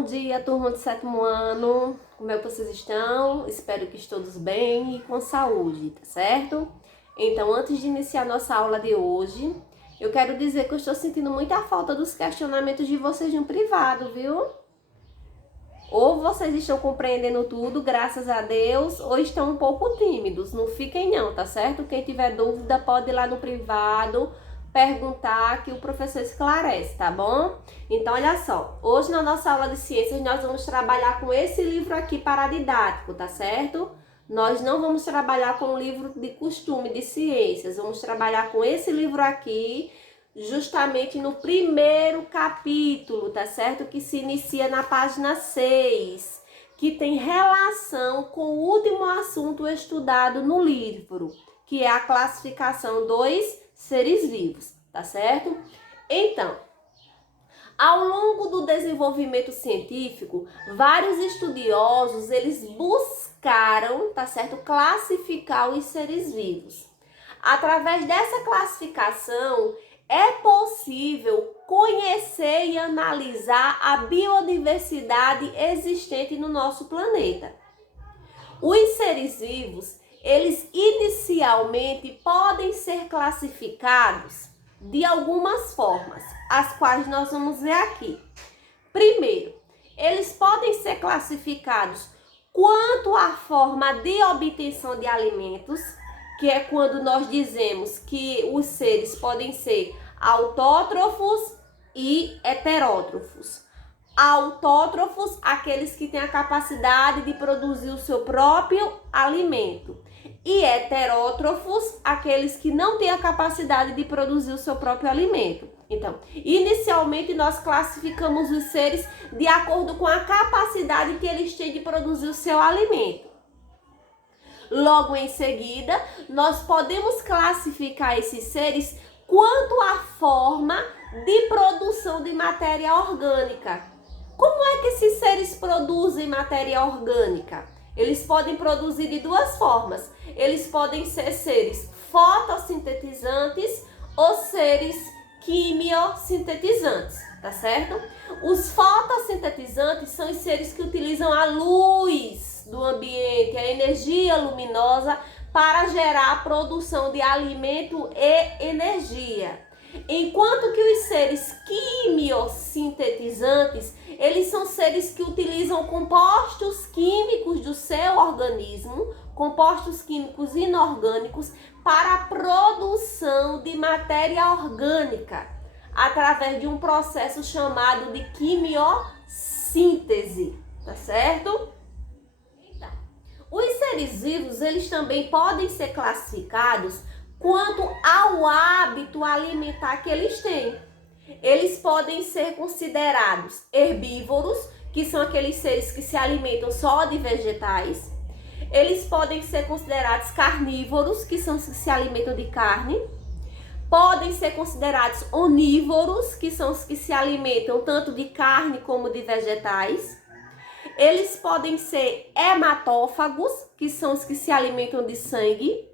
Bom dia, turma do sétimo ano. Como é que vocês estão? Espero que todos bem e com saúde, tá certo? Então, antes de iniciar nossa aula de hoje, eu quero dizer que eu estou sentindo muita falta dos questionamentos de vocês no privado, viu? Ou vocês estão compreendendo tudo, graças a Deus, ou estão um pouco tímidos. Não fiquem não, tá certo? Quem tiver dúvida pode ir lá no privado perguntar que o professor esclarece, tá bom? Então, olha só, hoje na nossa aula de ciências nós vamos trabalhar com esse livro aqui paradidático, tá certo? Nós não vamos trabalhar com o livro de costume de ciências, vamos trabalhar com esse livro aqui, justamente no primeiro capítulo, tá certo? Que se inicia na página 6, que tem relação com o último assunto estudado no livro, que é a classificação dos seres vivos, tá certo? Então, ao longo do desenvolvimento científico, vários estudiosos, eles buscaram, tá certo, classificar os seres vivos. Através dessa classificação, é possível conhecer e analisar a biodiversidade existente no nosso planeta. Os seres vivos, eles inicialmente podem ser classificados de algumas formas, as quais nós vamos ver aqui. Primeiro, eles podem ser classificados quanto à forma de obtenção de alimentos, que é quando nós dizemos que os seres podem ser autótrofos e heterótrofos. Autótrofos, aqueles que têm a capacidade de produzir o seu próprio alimento. E heterótrofos, aqueles que não têm a capacidade de produzir o seu próprio alimento. Então, inicialmente nós classificamos os seres de acordo com a capacidade que eles têm de produzir o seu alimento. Logo em seguida, nós podemos classificar esses seres quanto à forma de produção de matéria orgânica. Como é que esses seres produzem matéria orgânica? Eles podem produzir de duas formas. Eles podem ser seres fotossintetizantes ou seres quimiosintetizantes, tá certo? Os fotossintetizantes são os seres que utilizam a luz do ambiente, a energia luminosa, para gerar a produção de alimento e energia. Enquanto que os seres quimiosintetizantes, eles são seres que utilizam compostos químicos do seu organismo, compostos químicos inorgânicos, para a produção de matéria orgânica, através de um processo chamado de quimiossíntese, tá certo? Então, os seres vivos, eles também podem ser classificados quanto ao hábito alimentar que eles têm. Eles podem ser considerados herbívoros, que são aqueles seres que se alimentam só de vegetais. Eles podem ser considerados carnívoros, que são os que se alimentam de carne. Podem ser considerados onívoros, que são os que se alimentam tanto de carne como de vegetais. Eles podem ser hematófagos, que são os que se alimentam de sangue.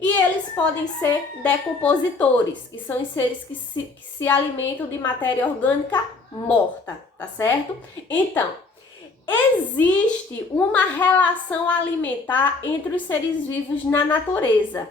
E eles podem ser decompositores, que são os seres que se alimentam de matéria orgânica morta, tá certo? Então, existe uma relação alimentar entre os seres vivos na natureza.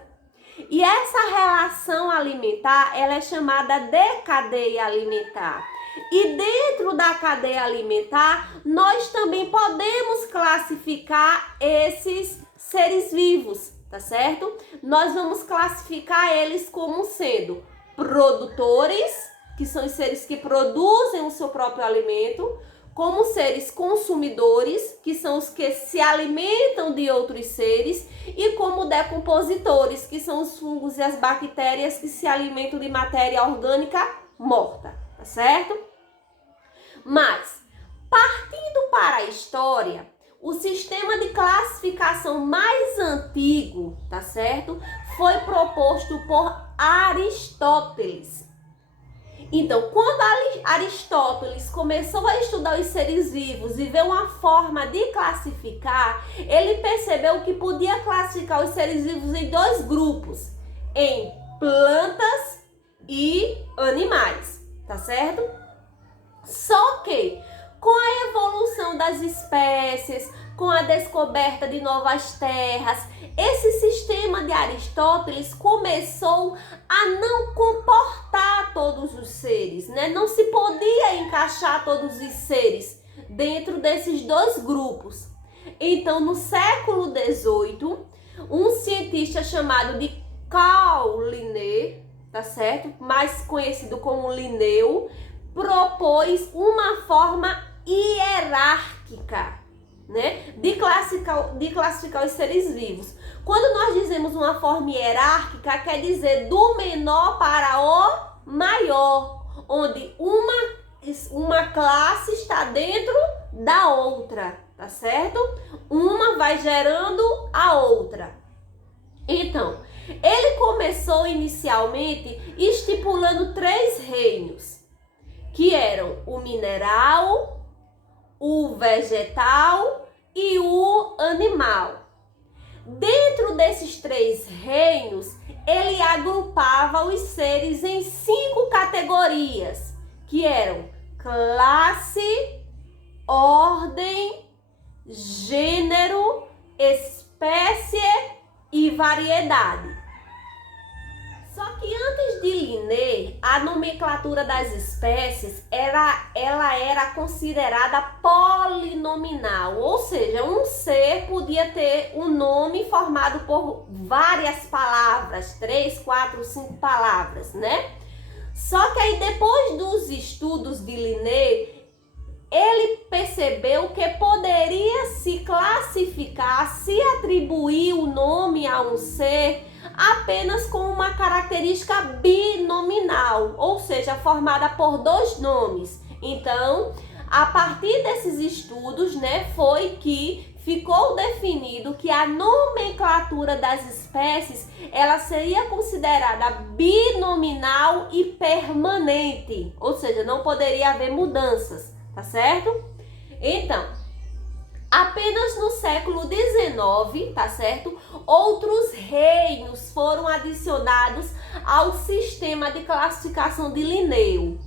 E essa relação alimentar, ela é chamada de cadeia alimentar. E dentro da cadeia alimentar, nós também podemos classificar esses seres vivos, tá certo? Nós vamos classificar eles como sendo produtores, que são os seres que produzem o seu próprio alimento, como seres consumidores, que são os que se alimentam de outros seres, e como decompositores, que são os fungos e as bactérias que se alimentam de matéria orgânica morta, tá certo? Mas, partindo para a história, o sistema de classificação mais antigo, tá certo? Foi proposto por Aristóteles. Então, quando Aristóteles começou a estudar os seres vivos e ver uma forma de classificar, ele percebeu que podia classificar os seres vivos em dois grupos, em plantas e animais, tá certo? Só que Com a evolução das espécies, com a descoberta de novas terras, esse sistema de Aristóteles começou a não comportar todos os seres, né? Não se podia encaixar todos os seres dentro desses dois grupos. Então, no século XVIII, um cientista chamado de Carl Linné, tá certo? Mais conhecido como Linneu, propôs uma forma hierárquica, né, de classificar os seres vivos. Quando nós dizemos uma forma hierárquica, quer dizer do menor para o maior, onde uma classe está dentro da outra, tá certo? Uma vai gerando a outra. Então, ele começou inicialmente estipulando 3 reinos, que eram o mineral, o vegetal e o animal. Dentro desses 3 reinos, ele agrupava os seres em 5 categorias, que eram classe, ordem, gênero, espécie e variedade. Só que antes de Linné, a nomenclatura das espécies ela era considerada polinominal, ou seja, um ser podia ter um nome formado por várias palavras, 3, 4, 5 palavras, né? Só que aí depois dos estudos de Linné, ele percebeu que poderia se classificar, se atribuir o nome a um ser apenas com uma característica binominal, ou seja, formada por 2 nomes. Então, a partir desses estudos, né, foi que ficou definido que a nomenclatura das espécies, ela seria considerada binominal e permanente, ou seja, não poderia haver mudanças, tá certo? Então, apenas no século XIX, tá certo? Outros reinos foram adicionados ao sistema de classificação de Linneu.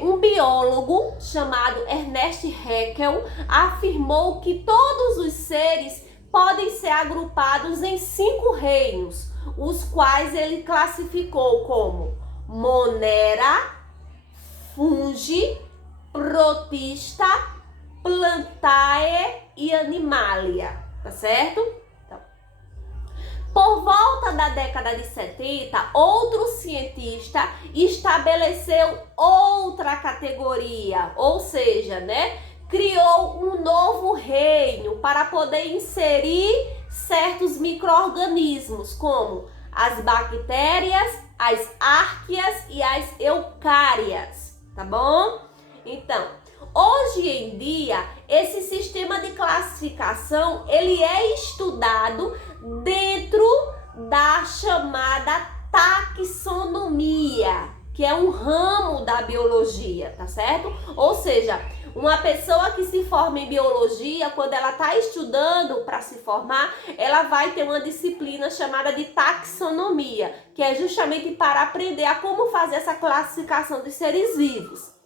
Um biólogo chamado Ernest Haeckel afirmou que todos os seres podem ser agrupados em 5 reinos, os quais ele classificou como Monera, Fungi, Protista, Plantae e Animalia, tá certo? Então, por volta da década de 70, outro cientista estabeleceu outra categoria, ou seja, né, criou um novo reino para poder inserir certos micro-organismos, como as bactérias, as árqueas e as eucárias, tá bom? Então, hoje em dia, esse sistema de classificação, ele é estudado dentro da chamada taxonomia, que é um ramo da biologia, tá certo? Ou seja, uma pessoa que se forma em biologia, quando ela está estudando para se formar, ela vai ter uma disciplina chamada de taxonomia, que é justamente para aprender a como fazer essa classificação de seres vivos.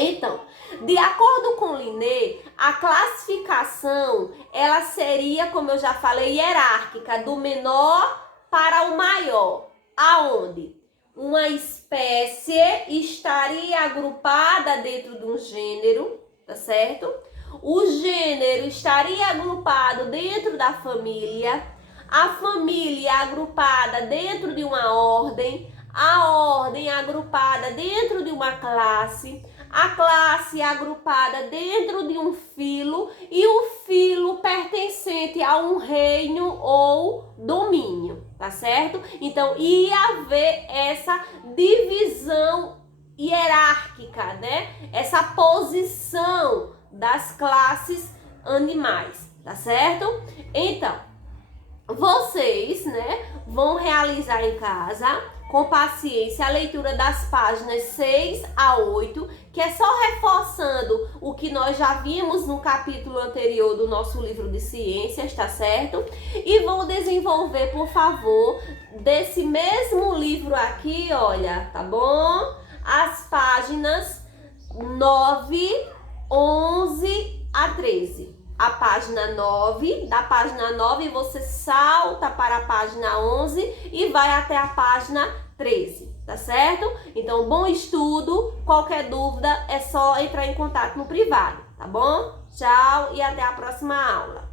Então, de acordo com Linné, a classificação, ela seria, como eu já falei, hierárquica, do menor para o maior, aonde uma espécie estaria agrupada dentro de um gênero, tá certo? O gênero estaria agrupado dentro da família, a família agrupada dentro de uma ordem, a ordem agrupada dentro de uma classe, a classe agrupada dentro de um filo e o filo pertencente a um reino ou domínio, tá certo? Então, ia haver essa divisão hierárquica, né? Essa posição das classes animais, tá certo? Então, vocês, né, vão realizar em casa, com paciência, a leitura das páginas 6 a 8, que é só reforçando o que nós já vimos no capítulo anterior do nosso livro de ciências, tá certo? E vão desenvolver, por favor, desse mesmo livro aqui, olha, tá bom? As páginas 9, 11 a 13. A página 9, da página 9 você salta para a página 11 e vai até a página 13, tá certo? Então, bom estudo. Qualquer dúvida é só entrar em contato no privado, tá bom? Tchau e até a próxima aula.